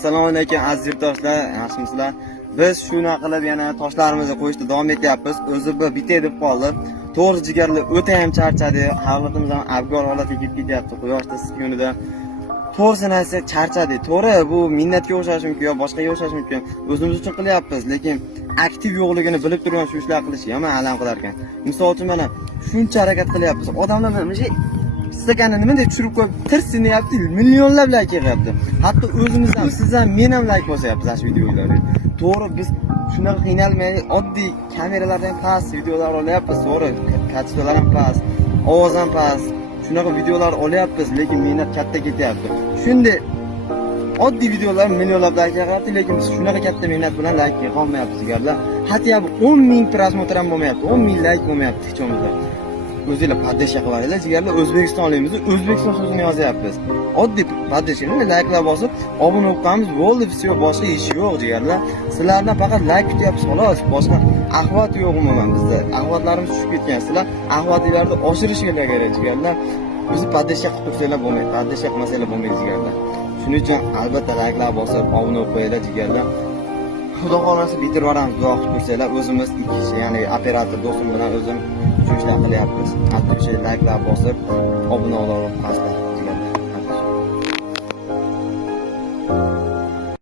Assalomu alaykum aziz yurtdoshlar, yaxshimisizlar? Biz shuna qilib yana toshlarimizni qo'yishda davom etyapmiz. O'zi bu bitay deb qoldi. To'g'ri jigarlar o'ta ham charchadi. Hayotimizdan ham abgor holatga ketib ketyapti. Quyoshda sikunida. To'g'risini aytsak charchadi. To'g'ri, bu minnatga o'xshashi mumkin yo boshqaga o'xshashi mumkin. O'zimiz uchun qilyapmiz, lekin aktiv yo'qligini bilib turgan shu ishlar qilish yomon alam qilar ekan. Misol uchun mana shuncha harakat qilyapmiz. Odamlar mana stakani nima deb tushirib qo'yib tirsin deyapti, millionlab layk yig'yapti. Hatto o'zimiz ham, siz ham, men ham layk bosyapmiz shu videolarga. To'g'ri, biz shunaqa qiynalmay, oddiy kameralardan past videolar olyapmiz, to'g'ri, kachkalar ham past, ovoz ham past. Shunaqa videolar olyapmiz, lekin mehnat katta ketyapti. Shunday oddiy videolar millionlab layk yig'yapti, lekin biz shunaqa katta mehnat bilan layk yig'a olmayapmiz, garlar. Hatto 10 ming prosmotr ham bo'lmayapti, 10 ming layk bo'lmayapti hech bo'lmasa. O'zinglar poddeshka qilaylar, jigarlar, O'zbekistonlikmiz, O'zbekiston so'zini yozyapmiz. Oddiy poddeshkani layklar bosib, obuna bo'lganmiz, bo'ldi, все, boshqa ish yo'q, jigarlar. Sizlardan faqat layk kutyapmiz, xolos. Boshqa ahvat yo'q umuman bizda. Ahvatlarimiz tushib ketgan. Sizlar ahvatlarni oshirishinglar kerak, jigarlar. Bizni poddeshka qilib tursanglar bo'lmaydi, poddeshka qilmasanglar bo'lmaydi, jigarlar. Shuning uchun albatta layklar bosib, obuna bo'lib qo'yinglar, jigarlar. Xudo xolasa bitirib yuboramiz, duo qilib ko'rsanglar, o'zimiz ikki kishi, ya'ni operator do'stim bilan o'zim shu ishlarni qilyapmiz. Albatta layklar bosib, obuna bo'lib qolasiz.